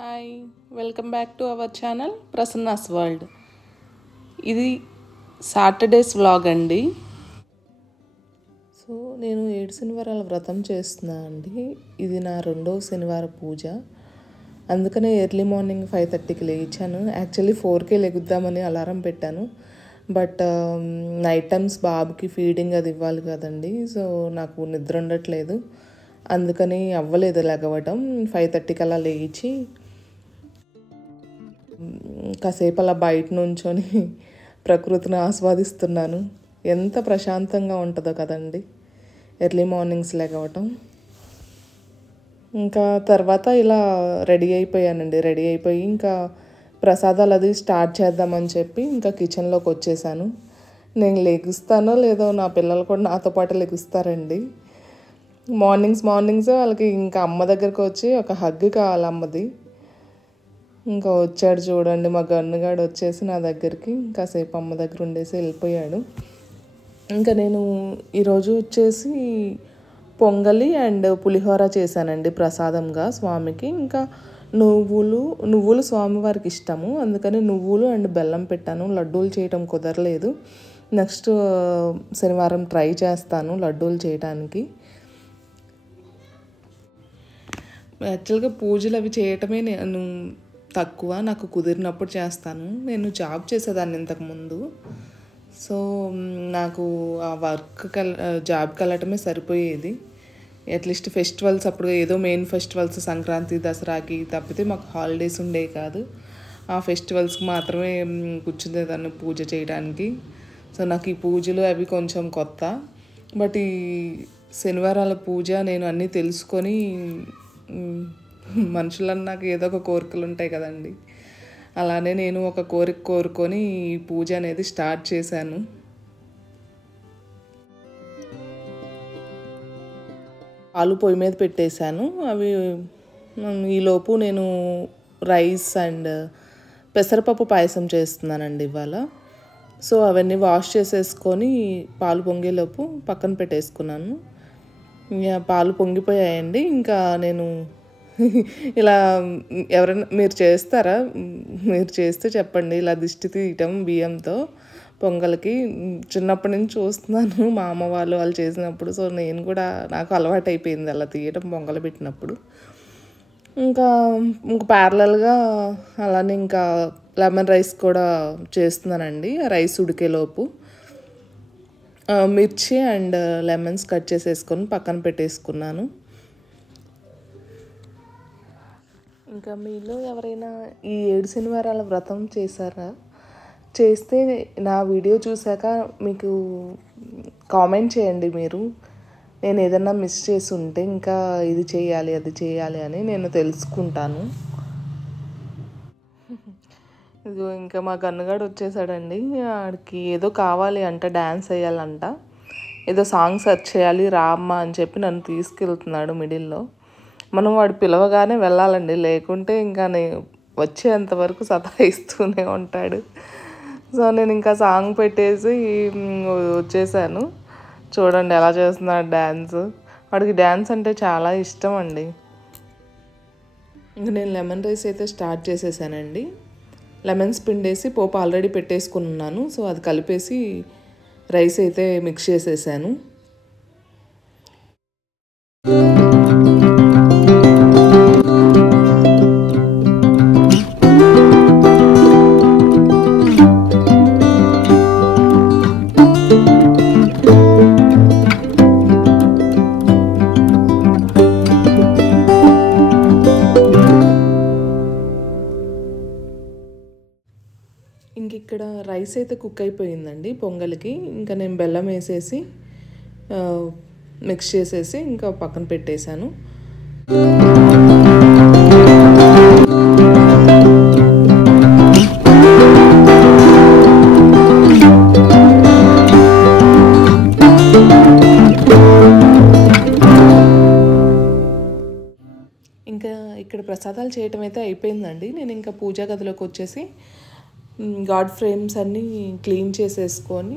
Hi, welcome back to our channel Prasanna's world. ఇది Saturdays vlog అండి. So నేను 7 శనివారాల వ్రతం చేస్తున్నా అండి. ఇది నా 2వ శనివార పూజ. అందుకనే ఎర్లీ మార్నింగ్ 5:30కి లేచాను. యాక్చువల్లీ 4కే లెగుద్దామని అలారం పెట్టాను. బట్ నైట్ టైమ్స్ బాబుకి ఫీడింగ్ అది ఇవ్వాలి కదండి. సో నాకు నిద్ర ఉండట్లేదు, అందుకని అవ్వలేదు లెగవటం. 5:30కి అలా లేచి కాసేపు అలా బయట నుంచొని ప్రకృతిని ఆస్వాదిస్తున్నాను. ఎంత ప్రశాంతంగా ఉంటుందో కదండి ఎర్లీ మార్నింగ్స్ లెగవటం. ఇంకా తర్వాత ఇలా రెడీ అయిపోయి ఇంకా ప్రసాదాలు అది స్టార్ట్ చేద్దామని చెప్పి ఇంకా కిచెన్లోకి వచ్చేసాను. నేను లెగుస్తానో లేదో నా పిల్లలు కూడా నాతో పాటు లెగుస్తారండి. మార్నింగ్స్ వాళ్ళకి ఇంకా అమ్మ దగ్గరకు వచ్చి ఒక హగ్ కావాలి అమ్మది. ఇంకా వచ్చాడు చూడండి, మా గన్నుగాడు వచ్చేసి నా దగ్గరికి కాసేపు అమ్మ దగ్గర ఉండేసి వెళ్ళిపోయాడు. ఇంకా నేను ఈరోజు వచ్చేసి పొంగలి అండ్ పులిహోర చేశానండి ప్రసాదంగా స్వామికి. ఇంకా నువ్వులు స్వామివారికి ఇష్టము, అందుకని నువ్వులు అండ్ బెల్లం పెట్టాను. లడ్డూలు చేయటం కుదరలేదు. నెక్స్ట్ శనివారం ట్రై చేస్తాను లడ్డూలు చేయటానికి. యాక్చువల్గా పూజలు అవి చేయటమే నేను తక్కువ, నాకు కుదిరినప్పుడు చేస్తాను. నేను జాబ్ చేసేదాన్ని ఇంతకుముందు. సో నాకు ఆ జాబ్కి వెళ్ళటమే సరిపోయేది. అట్లీస్ట్ ఫెస్టివల్స్ అప్పుడు ఏదో మెయిన్ ఫెస్టివల్స్ సంక్రాంతి దసరాకి తప్పితే మాకు హాలిడేస్ ఉండేవి కాదు. ఆ ఫెస్టివల్స్కి మాత్రమే కూర్చునేదాన్ని పూజ చేయడానికి. సో నాకు ఈ పూజలు అవి కొంచెం కొత్త. బట్ ఈ శనివారాల పూజ నేను అన్నీ తెలుసుకొని, మనుషులన్నాక ఏదో ఒక కోరికలు ఉంటాయి కదండి, అలానే నేను ఒక కోరిక కోరుకొని ఈ పూజ అనేది స్టార్ట్ చేశాను. పాలు పొయ్యి మీద పెట్టేశాను. అవి ఈలోపు నేను రైస్ అండ్ పెసరపప్పు పాయసం చేస్తున్నానండి ఇవాళ. సో అవన్నీ వాష్ చేసేసుకొని పాలు పొంగేలోపు పక్కన పెట్టేసుకున్నాను. ఇంకా పాలు పొంగిపోయాయండి. ఇంకా నేను ఇలా ఎవరైనా మీరు చేస్తారా? మీరు చేస్తే చెప్పండి. ఇలా దిష్టి తీయటం బియ్యంతో పొంగల్కి చిన్నప్పటి నుంచి చూస్తున్నాను మా అమ్మ వాళ్ళు చేసినప్పుడు. సో నేను కూడా, నాకు అలవాటు అయిపోయింది అలా తీయటం పొంగల్ పెట్టినప్పుడు. ఇంకా ప్యారలల్గా అలానే ఇంకా లెమన్ రైస్ కూడా చేస్తున్నానండి. రైస్ ఉడికేలోపు మిర్చి అండ్ లెమన్స్ కట్ చేసేసుకొని పక్కన పెట్టేసుకున్నాను. ఇంకా మీలో ఎవరైనా ఈ 7 శనివారాల వ్రతం చేశారా? చేస్తే నా వీడియో చూశాక మీకు కామెంట్ చేయండి. మీరు నేను ఏదన్నా మిస్ చేసి ఉంటే ఇంకా ఇది చేయాలి అది చేయాలి అని నేను తెలుసుకుంటాను. ఇదిగో ఇంకా మా గన్నుగాడు వచ్చేసాడండి. ఆడికి ఏదో కావాలి అంట, డ్యాన్స్ వేయాలంట, ఏదో సాంగ్ సెర్చ్ చేయాలి రా అమ్మ అని చెప్పి నన్ను తీసుకెళ్తున్నాడు మిడిల్లో. మనం వాడు పిలవగానే వెళ్ళాలండి, లేకుంటే ఇంకా వచ్చేంతవరకు సతాయిస్తూనే ఉంటాడు. సో నేను ఇంకా సాంగ్ పెట్టేసి వచ్చేసాను. చూడండి ఎలా చేస్తున్నాడు డ్యాన్స్. వాడికి డ్యాన్స్ అంటే చాలా ఇష్టం అండి. ఇంకా నేను లెమన్ రైస్ అయితే స్టార్ట్ చేసేసానండి. లెమన్స్ పిండేసి పోపు ఆల్రెడీ పెట్టేసుకున్నాను. సో అది కలిపేసి రైస్ అయితే మిక్స్ చేసేసాను. ఇక్కడ రైస్ అయితే కుక్ అయిపోయిందండి పొంగల్కి. ఇంకా నేను బెల్లం వేసేసి మిక్స్ చేసేసి ఇంకా పక్కన పెట్టేశాను. ఇంకా ఇక్కడ ప్రసాదాలు చేయటం అయితే అయిపోయిందండి. నేను ఇంకా పూజా గదిలోకి వచ్చేసి గాడ్ ఫ్రేమ్స్ అన్నీ క్లీన్ చేసేసుకొని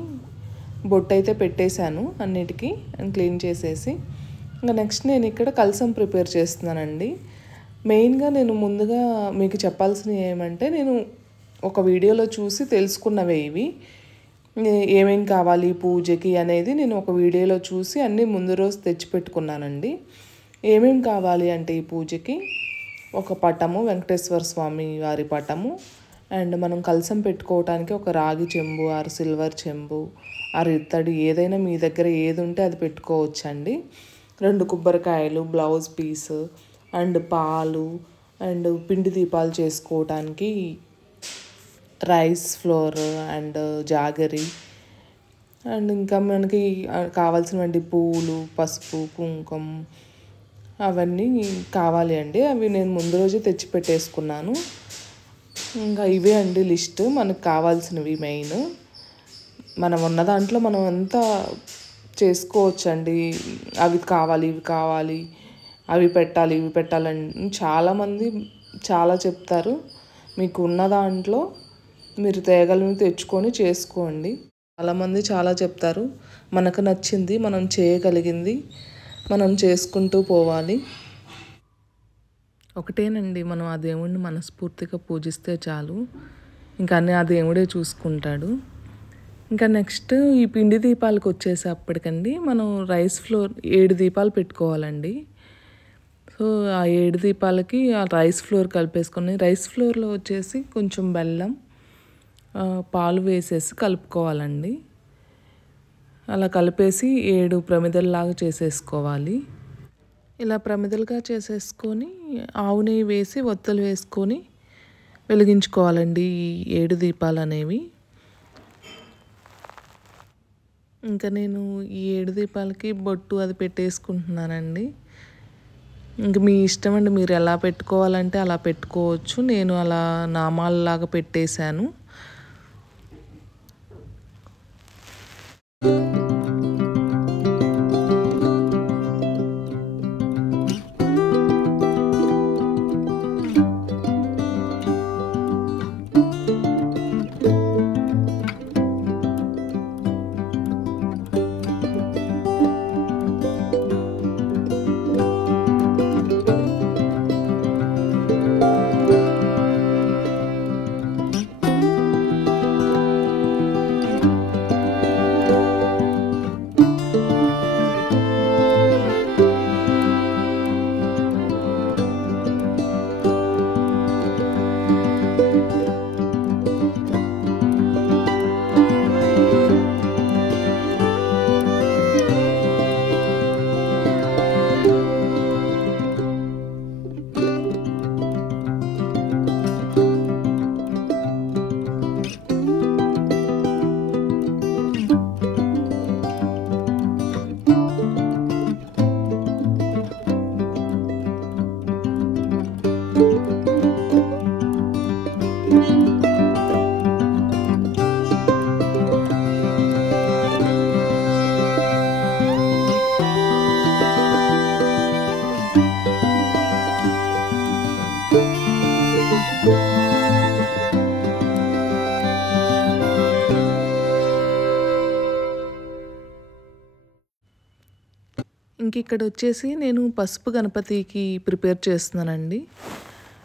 బొట్టు అయితే పెట్టేశాను అన్నిటికీ క్లీన్ చేసేసి. ఇంకా నెక్స్ట్ నేను ఇక్కడ కలసం ప్రిపేర్ చేస్తున్నానండి. మెయిన్గా నేను ముందుగా మీకు చెప్పాల్సినవి ఏమంటే, నేను ఒక వీడియోలో చూసి తెలుసుకున్నవే ఇవి. ఏమేం కావాలి పూజకి అనేది నేను ఒక వీడియోలో చూసి అన్నీ ముందు రోజు తెచ్చిపెట్టుకున్నానండి. ఏమేం కావాలి అంటే ఈ పూజకి ఒక పటము, వెంకటేశ్వర స్వామి వారి పటము, అండ్ మనం కలశం పెట్టుకోవటానికి ఒక రాగి చెంబు ఆర్ సిల్వర్ చెంబు ఆర్ ఇత్తడి ఏదైనా మీ దగ్గర ఏది ఉంటే అది పెట్టుకోవచ్చండి. 2 కొబ్బరికాయలు, బ్లౌజ్ పీస్ అండ్ పాలు అండ్ పిండి దీపాలు చేసుకోవటానికి rice flour and jaggery and ఇంకా మనకి కావాల్సినటువంటి పూలు, పసుపు, కుంకుమ అవన్నీ కావాలి అండి. అవి నేను ముందు రోజే తెచ్చి పెట్టేసుకున్నాను. ఇంకా ఇవే అండి లిస్ట్ మనకు కావాల్సినవి. మెయిన్ మనం ఉన్న దాంట్లో మనం అంతా చేసుకోవచ్చండి. అవి కావాలి, ఇవి కావాలి, అవి పెట్టాలి, ఇవి పెట్టాలని చాలామంది చాలా చెప్తారు. మీకు ఉన్న దాంట్లో మీరు తేగలను తెచ్చుకొని చేసుకోండి. చాలామంది చాలా చెప్తారు. మనకు నచ్చింది మనం చేయగలిగింది మనం చేసుకుంటూ పోవాలి. ఒకటేనండి, మనం ఆ దేవుణ్ణి మనస్ఫూర్తిగా పూజిస్తే చాలు, ఇంకా అన్నీ ఆ దేవుడే చూసుకుంటాడు. ఇంకా నెక్స్ట్ ఈ పిండి దీపాలకు వచ్చేసప్పటికండి మనం రైస్ ఫ్లోర్ 7 దీపాలు పెట్టుకోవాలండి. సో ఆ 7 దీపాలకి ఆ రైస్ ఫ్లోర్ కలిపేసుకొని, రైస్ ఫ్లోర్లో వచ్చేసి కొంచెం బెల్లం, పాలు వేసేసి కలుపుకోవాలండి. అలా కలిపేసి 7 ప్రమిదల్లాగా చేసేసుకోవాలి. ఇలా ప్రమిదలుగా చేసేసుకొని ఆవు నెయ్యి వేసి ఒత్తులు వేసుకొని వెలిగించుకోవాలండి ఈ 7 దీపాలు అనేవి. ఇంకా నేను ఈ 7 దీపాలకి బొట్టు అది పెట్టేసుకుంటున్నానండి. ఇంక మీ ఇష్టం అండి, మీరు ఎలా పెట్టుకోవాలంటే అలా పెట్టుకోవచ్చు. నేను అలా నామాలలాగా పెట్టేశాను. ఇంక ఇక్కడ వచ్చేసి నేను పసుపు గణపతికి ప్రిపేర్ చేస్తున్నానండి.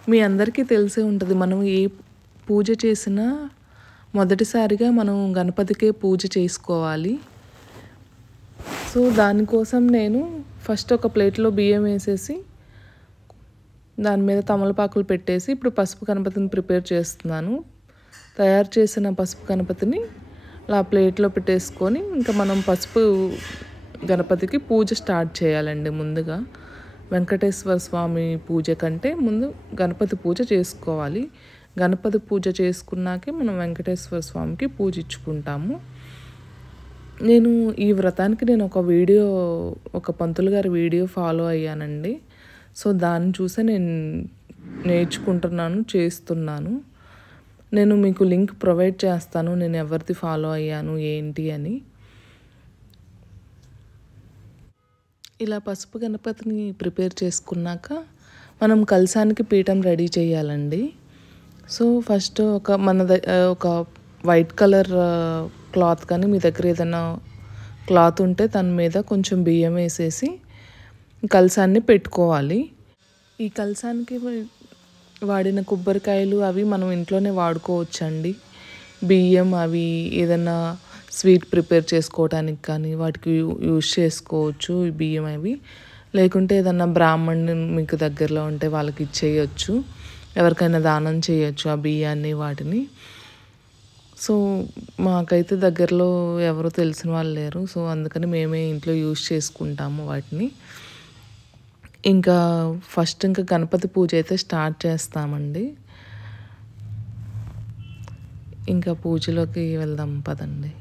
మీ అందరికీ తెలిసే ఉంటుంది, మనం ఏ పూజ చేసినా మొదటిసారిగా మనం గణపతికే పూజ చేసుకోవాలి. సో దానికోసం నేను ఫస్ట్ ఒక ప్లేట్లో బియ్యం వేసేసి దాని మీద తమలపాకులు పెట్టేసి ఇప్పుడు పసుపు గణపతిని ప్రిపేర్ చేస్తున్నాను. తయారు చేసిన పసుపు గణపతిని అలా ప్లేట్లో పెట్టేసుకొని ఇంకా మనం పసుపు గణపతికి పూజ స్టార్ట్ చేయాలండి. ముందుగా వెంకటేశ్వర స్వామి పూజ కంటే ముందు గణపతి పూజ చేసుకోవాలి. గణపతి పూజ చేసుకున్నాకే మనం వెంకటేశ్వర స్వామికి పూజ ఇచ్చుకుంటాము. నేను ఈ వ్రతానికి నేను ఒక పంతులు గారి వీడియో ఫాలో అయ్యానండి. సో దాన్ని చూసే నేను నేర్చుకుంటున్నాను, చేస్తున్నాను. నేను మీకు లింక్ ప్రొవైడ్ చేస్తాను, నేను ఎవరిది ఫాలో అయ్యాను ఏంటి అని. ఇలా పసుపు గణపతిని ప్రిపేర్ చేసుకున్నాక మనం కలశానికి పీఠం రెడీ చేయాలండి. సో ఫస్ట్ ఒక వైట్ కలర్ క్లాత్ కానీ మీ దగ్గర ఏదైనా క్లాత్ ఉంటే దాని మీద కొంచెం బియ్యం వేసేసి కలశాన్ని పెట్టుకోవాలి. ఈ కలసానికి వాడిన కొబ్బరికాయలు అవి మనం ఇంట్లోనే వాడుకోవచ్చండి. బియ్యం అవి ఏదన్నా స్వీట్ ప్రిపేర్ చేసుకోవడానికి కానీ వాటికి యూజ్ చేసుకోవచ్చు ఈ బియ్యం అవి. లేకుంటే ఏదన్నా బ్రాహ్మణ్ మీకు దగ్గరలో ఉంటే వాళ్ళకి ఇచ్చేయచ్చు, ఎవరికైనా దానం చేయొచ్చు ఆ బియ్యాన్ని వాటిని. సో మాకైతే దగ్గరలో ఎవరు తెలిసిన వాళ్ళు లేరు, సో అందుకని మేమే ఇంట్లో యూజ్ చేసుకుంటాము వాటిని. ఇంకా ఫస్ట్ ఇంకా గణపతి పూజ అయితే స్టార్ట్ చేస్తామండి. ఇంకా పూజలోకి వెళ్దాం పదండి.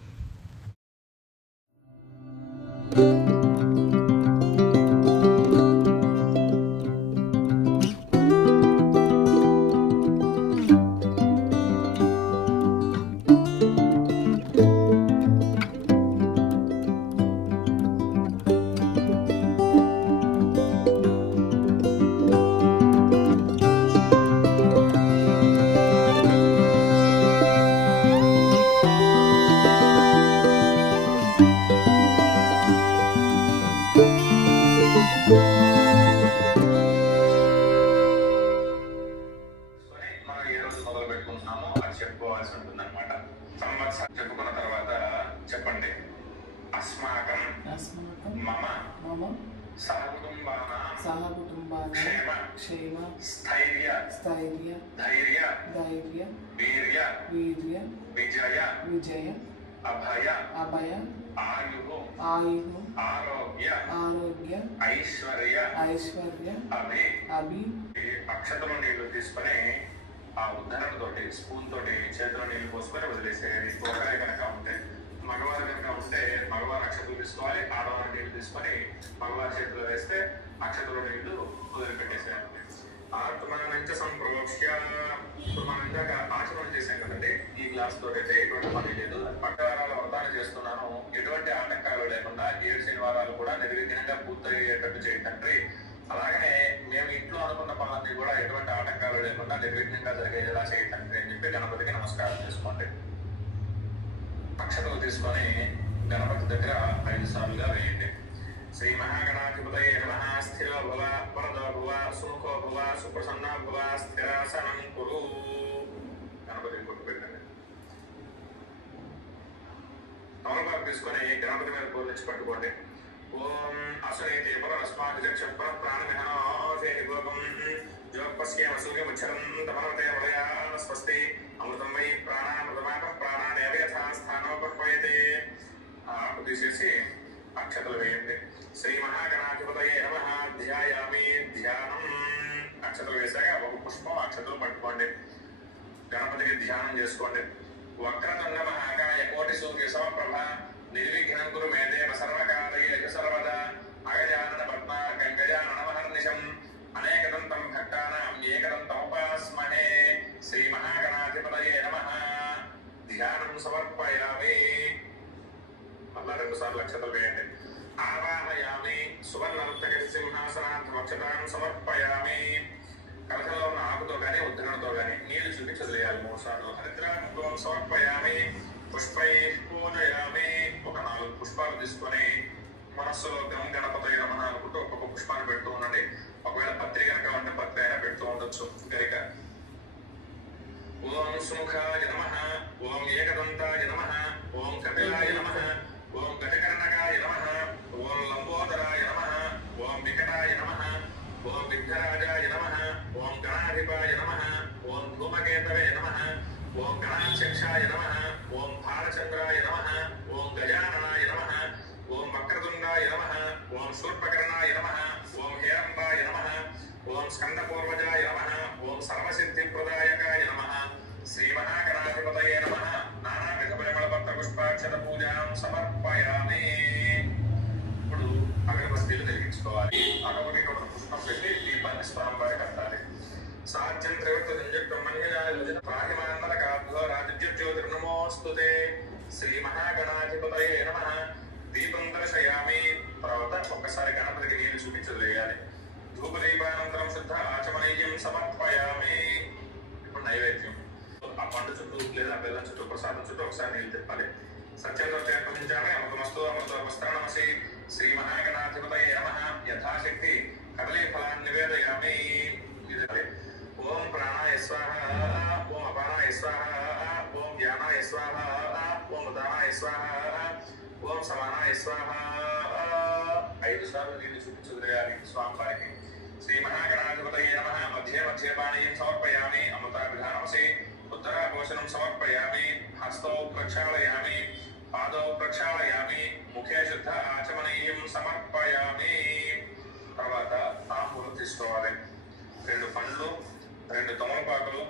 క్షేమ స్థైర్య ధైర్య వీర్య విజయ అభయ ఆయు ఆరోగ్య ఐశ్వర్య అభి. అక్షతలో నీళ్లు తీసుకొని ఆ ఉద్ధరణతోటి స్పూన్ తోటి చేతిలో నీళ్లు పోసుకొని వదిలేసేయాలి. ఒకరే కనుక ఉంటే, మగవారు కనుక ఉంటే మగవారు అక్షతలు తీసుకోవాలి, ఆడవారు నీళ్లు తీసుకొని మగవారి చేతిలో వేస్తే అక్షతలో నీళ్లు వదిలిపెట్టేసేయాలి. ఆత్మానంచ సంప్రోక్ష్య. ఇప్పుడు మనం ఇందాక ఆచరణ చేసాం కదండి, ఈ గ్లాస్ తోటి అయితే ఎటువంటి పని లేదు. పట్టవారాల వ్రతాలు చేస్తున్నాను, ఎటువంటి ఆటంకాలు లేకుండా 7 శనివారాలు కూడా నిర్విఘ్నంగా పూర్తయ్యేటట్టు చేయండి. అలాగనే మేము ఇంట్లో అనుకున్న పనులన్నీ కూడా ఎటువంటి ఆటంకాలు లేకుండా నిర్విఘ్నంగా జరిగేలా చేయండి అని చెప్పి గణపతికి నమస్కారం చేసుకోండి. అక్షతలు తీసుకొని గణపతి దగ్గర 5 సార్లుగా వేయండి. శ్రీ మహాగణాధిపతయే నమః. స్థిరో భవ, వరదో భవ, సుముఖో భవ, సుప్రసన్నో భవ, స్థిరాసనం కురు. గణపతిని కొట్టు పెట్టండి. తమలపాకు తీసుకొని గణపతి మీద పూర్ణించి పట్టుకోండి. ఓం అసునైతే పురస్మాదిచక్షుర ప్రాణమిహనోసేనిభోగం జోపస్యేమ సూర్యముచ్చరం తమనవతే వలయా స్వస్తి అమృతం వై ప్రాణామృతమాప ప్రాణానేవ యథా స్థానోపహ్వయతే. ఆకు తీసేసి అక్షతలు వేయండి. శ్రీ మహాగణాధిపతయే నమః. ధ్యాయామి ధ్యానం. అక్షతలు వేసాక ఒక పుష్పం అక్షతలు పట్టుకోండి. గణపతికి ధ్యానం చేసుకోండి. వక్రతుండ మహాకాయ కోటి సూర్య సమప్రభ నిర్విఘ్నం కురు మే దేవ సర్వకార్యేషు సర్వదా. అగజానన పద్మార్కం గజానన మహర్నిశం అనేకదంతం భక్తానాం ఏకదంతముపాస్మహే. శ్రీ మహాగణాధిపతయే నమః. ధ్యానం సమర్పయామి. మళ్ళా 2 సార్లు అక్షతలు వేయండి. ఆవాహయామి. సువర్ణవర్తక సింహాసనార్థమక్షతాం సమర్పయామి. కలశంలో ఉన్న ఆకుతో కానీ ఉద్ధరణతో కానీ నీళ్లు చూపించి వదిలేయాలి 3 సార్లు. హరిద్రాకుం సమర్పయామి. పుష్పై పూజయామి. ఒక 4 పుష్పాలు తీసుకొని మనస్సులో గణపతయే నమః అనుకుంటూ ఒక్కొక్క పుష్పాన్ని పెడుతూ ఉండండి. ఒకవేళ పత్రి కనుక ఉంటే పత్రి అయినా పెడుతూ ఉండొచ్చు. గరిక. ఓం సుముఖాయ నమః. ఓం ఏకదంతాయ నమః. ఓం కపిలాయ నమః. ఓం గజకర్ణకాయ నమః. ఓం లంబోదరాయ నమః. ఓం వికటాయ నమః. ఓం విఘ్నరాజాయ నమః. ఓం గణాధిపాయ నమః. ఓం ధూమకేతవే నమః. ఓం గణాధ్యక్షాయ నమః. ఓం భారచంద్రాయ నమః. ఓం గజాననాయ నమః. ఓం వక్రతుండాయ నమః. ఓం శూర్పకర్ణాయ నమః. ఓం హేరంబాయ నమః. ఓం స్కందపూర్వజాయ నమః. ఓం సర్వసిద్ధిప్రదాయకాయ నమః. శ్రీ మహాగణాధిపతయే నమః. నానావిధ పరిమళపత్ర పుష్పాక్షత పూజాం సమర్పయామి. ఇప్పుడు అగరబత్తీలు వెలిగించుకోవాలి. అగరబత్తి ఒక పుష్పం పెట్టి దీపాన్ని స్వామివారికి కట్టాలి. సాధ్యం త్రివృత్తోరాజ్యోతిర్నమోస్తుతే. శ్రీ మహాగణాధిపతయే నమః. దీపం దర్శయామి. తర్వాత ఒక్కసారి గణపతికి నీళ్లు చూపించలేయాలి. ధూపదీపానంతరం శుద్ధ ఆచమనీయం సమర్పయామి. ఇప్పుడు నైవేద్యం. ఆ పండు చుట్టూ లేదా బెల్లం చుట్టూ ప్రసాదం చుట్టూ ఒకసారి నీళ్ళు తిప్పాలి. సత్యంతో అమృతమస్తు అమృతమస్తరణమసి. శ్రీ మహాగణాధిపతయే నమః. యథాశక్తి కదలీఫలాన్ని నివేదయామి. ఓం ప్రాణాయ స్వాహ, ఓం అపానాయ స్వాహ, ఓం జ్ఞానాయ స్వాహ, ఓం ఉదానాయ స్వాహ, ఓం సమానాయ స్వాహ. 5 సార్లు దీన్ని చూపించుదయాలి స్వామివారికి. శ్రీ మహాగణాధిపతయే నమః. మధ్యే మధ్యే పానీయం సమర్పయామి. అమృతాభిధానమసి ఉత్తరాభోషణం సమర్పయామి. హస్తౌ ప్రక్షాళయామి, పాదౌ ప్రక్షాళయామి, ముఖే శుద్ధ ఆచమనీయం సమర్పయామి. తర్వాత తాంబూలం తీసుకోవాలి. 2 పండ్లు, 2 తమలపాకులు,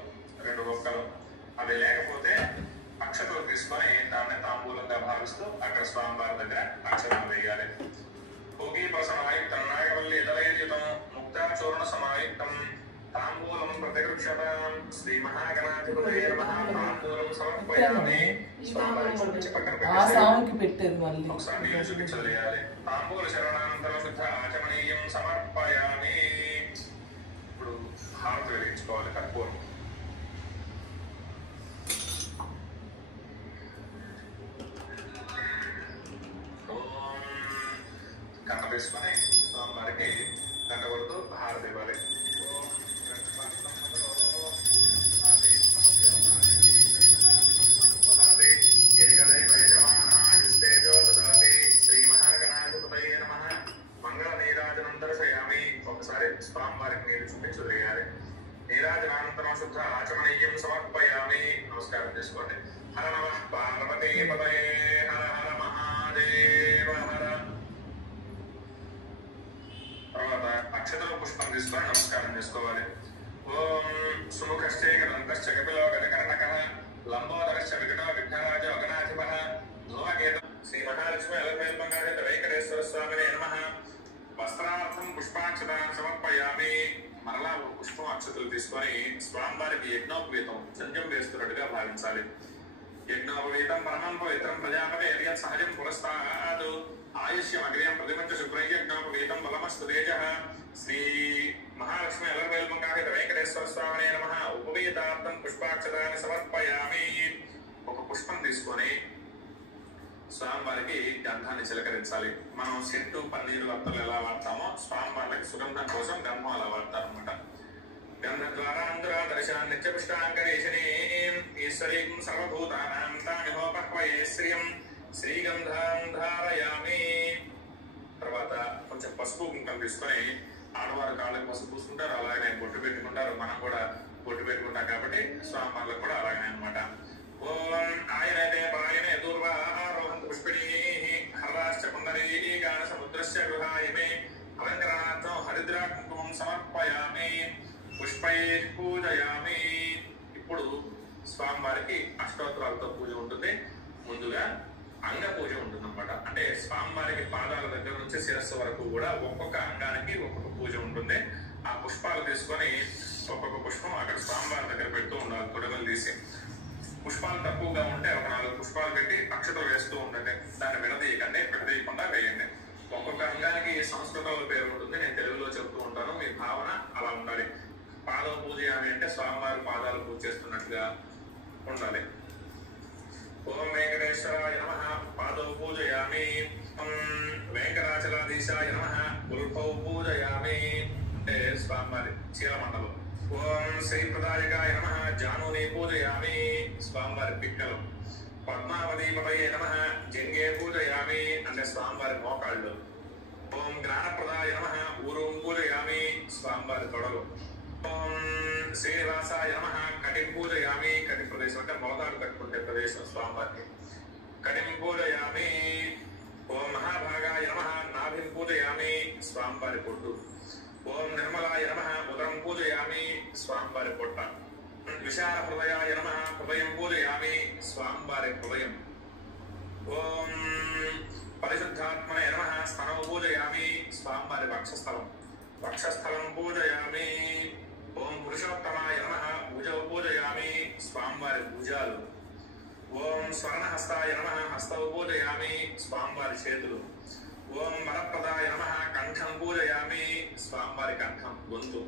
2 ఒక్కలు. అవి లేకపోతే అక్షతలు తీసుకొని దాన్ని తాంబూలంగా భావిస్తూ అక్కడ స్వామివారి దగ్గర అక్షతలు వేయాలి. భోగీపసమాయుక్తం నాగవల్లి ఇతరయుతం ముక్తాచూర్ణ సమాయుక్తం తాంబూలం ప్రతిగృక్షతాం. శ్రీ మహాగణాధిపతయే నమః. తాంబూలం సమర్పయామి. స్వామివారికి చూపించి పక్కన పెట్టేది మళ్ళీ ఒకసారి నీళ్ళు చూపించలేయాలి. తాంబూల శరణానంతరం శుద్ధ ఆచమనీయం సమర్పయామి. ఇప్పుడు హారతి వెలిగించుకోవాలి. కర్పూరం గంట తీసుకొని స్వామివారికి గంట కొడుతూ హారతి ఇవ్వాలి. శ్రీ మహాగణాధిపతయే నమః. మంగళ నీరాజనం దర్శయామి. ఒకసారి స్వామివారికి నీరు చూపించుదయాలి. నీరాజనానంతరం శుద్ధ ఆచమనీయం సమర్పయామి. నమస్కారం చేసుకోండి. హర నమః పార్వతీ పతయే. హర హర మహాదేవ హర. తర్వాత అక్షతల పుష్పం తీసుకొని నమస్కారం చేసుకోవాలి. ఓం సుముఖశ్చేకదంతశ్చ కపిలో గజకర్ణకః లంబోదరశ్చ వికటో విఘ్నరాజో అగణాధిపః ధూమకేతు శ్రీ మహాలక్ష్మి అలర్మేల్మంగాధిత వెంకటేశ్వర స్వామినే నమః. వస్త్రార్థం పుష్పాక్షతాన్ని సమర్పయామి. మరలా ఒక పుష్పం అక్షతలు తీసుకొని స్వామివారికి యజ్ఞోపవీతం సంజం వేస్తున్నట్టుగా భావించాలి. యజ్ఞోపవీతం పరమం పవిత్రం ప్రజాపతే యత్ సహజం పురస్తాద్ ఆయుష్యం అగ్రయం ప్రతిమంచ శుభ్రై యజ్ఞోపవీతం బలమస్తు తేజః. శ్రీ మహాలక్ష్మి అలర్మేల్మంగాధిత వెంకటేశ్వర స్వామినే నమః. ఉపవీతార్థం పుష్పాక్షతాన్ని సమర్పయామి. ఒక పుష్పం తీసుకొని స్వామివారికి గంధాన్ని చిలకరించాలి. మనం సెంటు పన్నీరు వత్తలు ఎలా వాడతామో స్వామివారికి సుగంధం కోసం గంధం అలా వాడతారు అనమాట. గంధ ద్వారా అందరూ దర్శనం నిత్యపుష్టాంగరేషణీం ఈశ్వరీం సర్వభూతానాం తామిహోపహ్వయే శ్రియం శ్రీగంధం ధారయామి. తర్వాత కొంచెం పసుపు కుంకం తీసుకొని ఆడవారు కాళ్ళకి పసుపు పూసుకుంటారు, అలాగనే బొట్టు పెట్టుకుంటారు. మనం కూడా బొట్టు పెట్టుకుంటాం కాబట్టి స్వామివార్లకు కూడా అలాగనే అనమాట. ఓం ఆయనతే పరాయణే దూర్వారోహంతు పుష్పిణీః హర్రాశ్చ పుండరీకాన సముద్రస్య గృహాయమే అలంకరణార్థం హరిద్రా కుంకుమం సమర్పయామి. పుష్పైః పూజయామి. ఇప్పుడు స్వామివారికి అష్టోత్తరాలతో పూజ ఉంటుంది. ముందుగా అంగ పూజ ఉంటుంది అనమాట. అంటే స్వామివారికి పాదాల దగ్గర నుంచి శిరస్సు వరకు కూడా ఒక్కొక్క అంగానికి ఒక్కొక్క పూజ ఉంటుంది. ఆ పుష్పాలు తీసుకొని ఒక్కొక్క పుష్పం అక్కడ స్వామివారి దగ్గర పెడుతూ ఉండాలి. తొడగలు తీసి పుష్పాలు తక్కువగా ఉంటే ఒక 4 పుష్పాలు పెట్టి అక్షతలు వేస్తూ ఉండండి. దాన్ని విడదీయకుండా వేయండి. ఒక్కొక్క అంగానికి సంస్కృతంలో పేరు ఉంటుంది, నేను తెలుగులో చెప్తూ ఉంటాను. మీ భావన అలా ఉండాలి. పాదం పూజ అంటే స్వామివారి పాదాలు పూజ చేస్తున్నట్లుగా ఉండాలి. ఓం వెంకటేశ్వరాయ నమః. పాదౌ పూజయామి. వెంకటాచలాధీశాయ నమః. గుల్పౌ పూజయామి. అంటే స్వామివారి చీలమండలం. ఓం శ్రీప్రదాయకాయ నమః. జానూని పూజయామి. స్వామివారి పిక్కలు. పద్మావతీపతయే నమః. జంగే పూజయామి. అంటే స్వామివారి మోకాళ్ళు. ఓం జ్ఞానప్రదాయ నమః. ఊరుం పూజయామి. స్వామివారి తొడలు. ఓం శ్రీనివాసాయ నమః. కటిం పూజయామి. కటి ప్రదేశం అంటే మోదాలు కట్టుకుంటే ప్రదేశం స్వామివారికి. కటిం పూజయామి. ఓం మహాభాగాయ నమః. నాభిం పూజయామి. స్వామివారి పొట్టు. ఓం నిర్మలాయ నమః. ఉదరం పూజయామి. స్వామివారి పొట్ట. విశాల హృదయాయ నమః. హృదయం పూజయామి. స్వామివారి హృదయం. ఓం పరిశుద్ధాత్మనే నమః. స్తనం పూజయామి. స్వామివారి వక్షస్థలం. వక్షస్థలం పూజయామి. ఓం పురుషోత్తమాయ నమః. భుజౌ పూజయామి. స్వామివారి భుజాలు. ఓం స్వర్ణహస్తాయ నమః. హస్తౌ పూజయామి. స్వామివారి చేతులు. ఓం వరప్రదాయ నమః. కంఠం పూజయామి. స్వామివారి కంఠం గొంతు.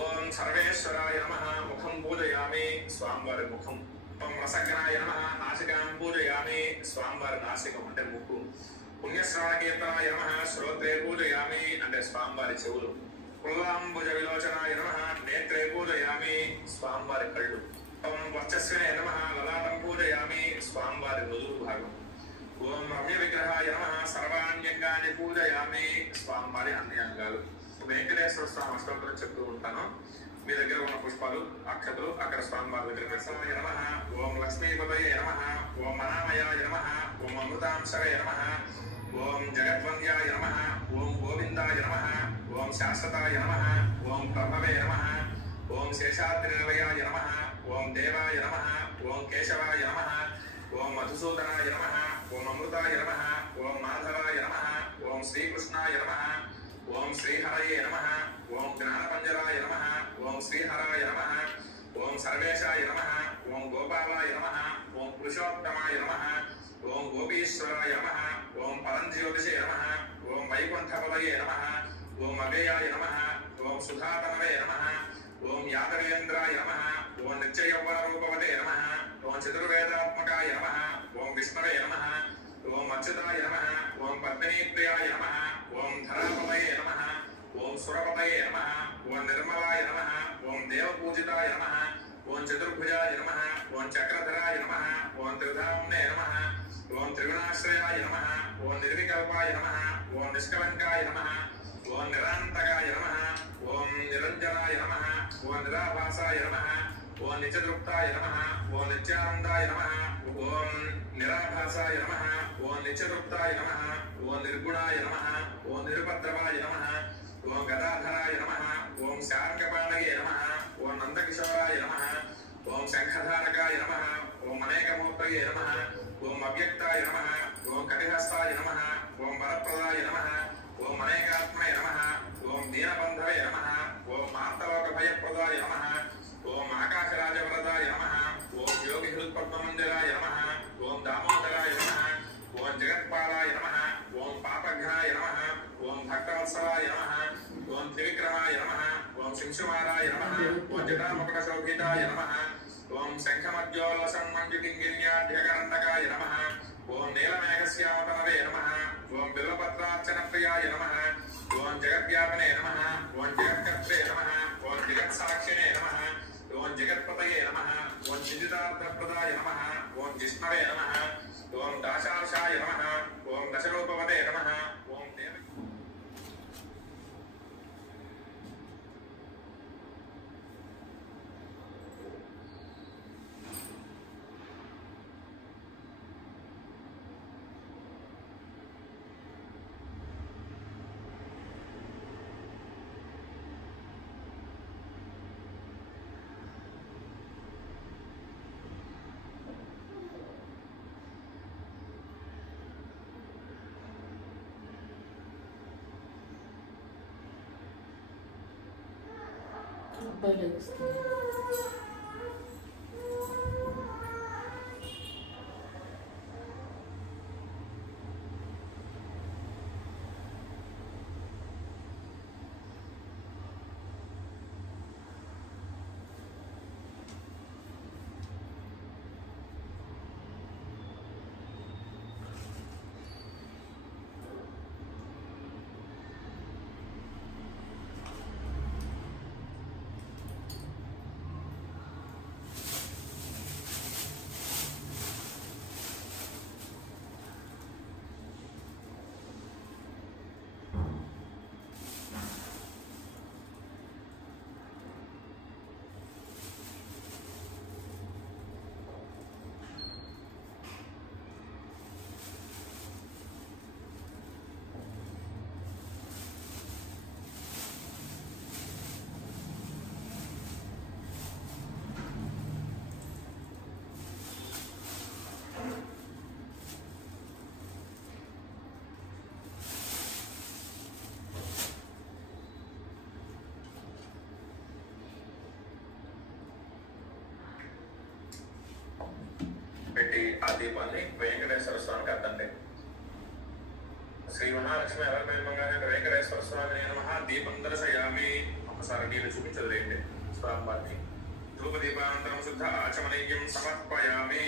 ఓం సర్వేశ్వరాయ నమః. ముఖం పూజయామి. స్వామివారి ముఖం. ఓం రసజ్ఞాయ నమః. నాసికాం పూజయామి. స్వామివారి నాసికం అంటే ముక్కు. పుణ్యశ్రవణకీర్తనాయ నమః శ్రోత్రే పూజయామి అంటే స్వామివారి చెవులు. పుల్లాంబుజ విలోచనాయ నమః నేత్రే పూజయామి స్వామివారి కళ్ళు. ఓం వర్చస్వినే నమః లలాటం పూజయామి స్వామివారి నుదురు భాగం. ఓం రమ్య విగ్రహాయ నమః సర్వాణ్యంగాన్ని పూజయామి స్వామివారి అన్ని అంగాలు. వెంకటేశ్వర స్వామి అష్టోత్తరం చెప్తూ ఉంటాను. మీ దగ్గర ఉన్న పుష్పాలు అక్షతలు అక్కడ స్వామివారి దగ్గర పెట్టాయ నమః. ఓం లక్ష్మీపతయే నమః. ఓం అనామయాయ నమః. ఓం అమృతాంశవే నమః. ఓం జగద్వంద్యాయ నమః. ఓం గోవిందాయ నమః. ఓం శాశ్వతాయ నమః. ఓం ప్రభవే నమః. ఓం శేషాద్రినిలయాయ నమః. ఓం దేవాయ నమః. ఓం కేశవాయ నమః. ఓం మధుసూదనాయ నమః. ఓం అమృతాయ నమః. ఓం మాధవాయ నమః. ఓం శ్రీకృష్ణాయ నమః. ఓం శ్రీహరయే నమః. ఓం జ్ఞానపంజరాయ నమః. ఓం శ్రీహరాయ నమః. ఓం సర్వేశాయ నమః. ఓం గోపాలాయ నమః. ఓం పురుషోత్తమాయ నమః. ఓం గోపీశ్వరాయ నమః. ఓం పరంజ్యోతిషే నమః. ఓం వైకుంఠపదయే నమః. ఓం అవ్యయాయ నమః. ఓం సుధాతనవే నమః. ఓం యాదవేంద్రాయ నమః. ఓం నిత్యయౌవనరూపవతే నమః. ఓం చతుర్వేదాత్మకాయ నమః. ఓం విష్ణవే నమః. ఓం అచ్యుతాయ నమః. ఓం పద్మినీప్రియాయ నమః. ఓం ధరాపతయే నమః. ఓం సురపతయే నమః. ఓం నిర్మలాయ నమః. ఓం దేవపూజితాయ నమః. ఓం చతుర్భుజాయ నమః. ఓం చక్రధరాయ నమః. ఓం త్రిధామ్నే నమః. ఓం త్రిగుణాశ్రయాయ నమః. ఓం నిర్వికల్పాయ నమః. ఓం నిష్కలంకాయ నమః. ఓం నిరాంతకాయ నమః. ఓం నిరంజనాయ నమః. ఓం నిరాభాసాయ నమః. ఓం నిత్యతృప్తాయ నమః. ఓం నిత్యానందాయ నమః. ఓం నిరాభాసాయ నమః. ఓం నిత్యతృప్తాయ నమః. ఓం నిర్గుణాయ నమః. ఓం నిరుపద్రవాయ నమః. ఓం గదాధరాయ నమః. ఓం శార్ంగపాణయే నమః. ఓం నందకిశోరాయ నమః. ఓం శంఖధారకాయ నమః. ఓం అనేకమూర్తయే నమః. ఓం అవ్యక్తాయ నమః. ఓం కటిహస్తాయ నమః. ఓం వరప్రదాయ నమః. ఓం అనేకాత్మనే నమః. ఓం దీనబంధవే నమః. ఓం మార్తలోకభయప్రదాయ నమః. ఓం ఆకాశరాజవరదాయ నమః. ఓం యోగి హృత్పద్మమందిరాయ నమః. ఓం దామోదరాయ నమః. ఓం జగత్పాలాయ నమః. ఓం పాపఘ్నాయ నమః. ఓం భక్తవత్సలాయ నమః. ఓం త్రివిక్రమాయ నమః. ఓం శింశుమారాయ నమః. ఓం జటామకుటశోభితాయ నమః. ఓం శంఖమద్యోలసన్మంజుకింగిన్యాఢ్యకరండకాయ నమః. ఓం నీలమేఘశ్యామతనవే నమః. ఓం బిల్వపత్రార్చనప్రియాయ నమః. ఓం జగద్వ్యాపనే నమః. ఓం జగత్కర్త్రే నమః. ఓం జగత్సాక్షిణే నమః. ఓం జగత్పతయే నమః. ఓం చిదితార్థప్రదాయ నమః. ఓం జిష్ణవే నమః. ఓం దాశార్షాయ నమః. ఓం దశరూపవతే నమః. ఓం దేవ పెట్టి ఆ దీపాన్ని వెంకటేశ్వర స్వామికి అద్దండి. శ్రీ మహాలక్ష్మి అలంకరింపగానే వెంకటేశ్వర స్వామి నమః దీపం దర్శయామి. ఒకసారి నీళ్ళు చూపించలేండి స్వామివారిని. ధూప దీపానంతరం శుద్ధ ఆచమనీయం సమర్పయామి.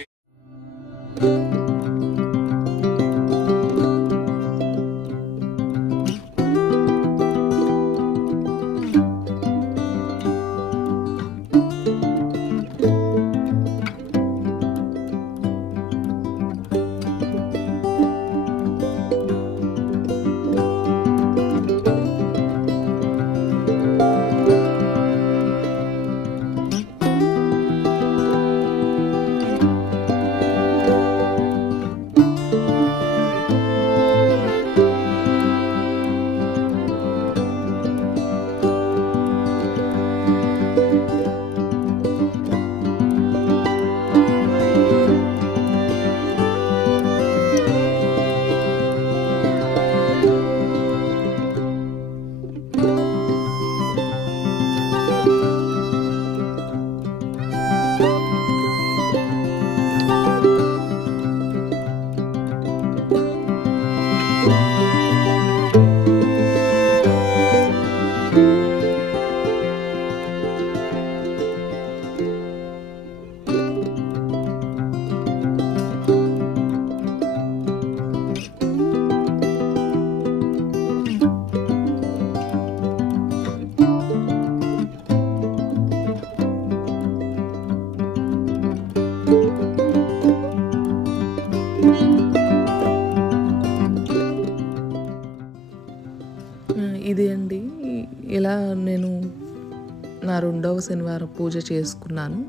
నా 2వ శనివారం పూజ చేసుకున్నాను.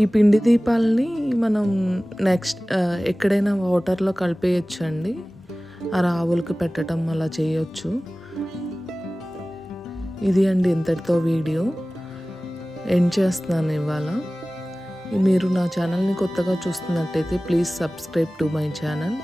ఈ పిండి దీపాలని మనం ఎక్కడైనా వాటర్లో కలిపేయచ్చండి. ఆవులకు పెట్టడం అలా చేయొచ్చు. ఇది అండి ఇంతటితో వీడియో ఎండ్ చేస్తున్నాను ఇవాళ. మీరు నా ఛానల్ని కొత్తగా చూస్తున్నట్టయితే please subscribe to my channel.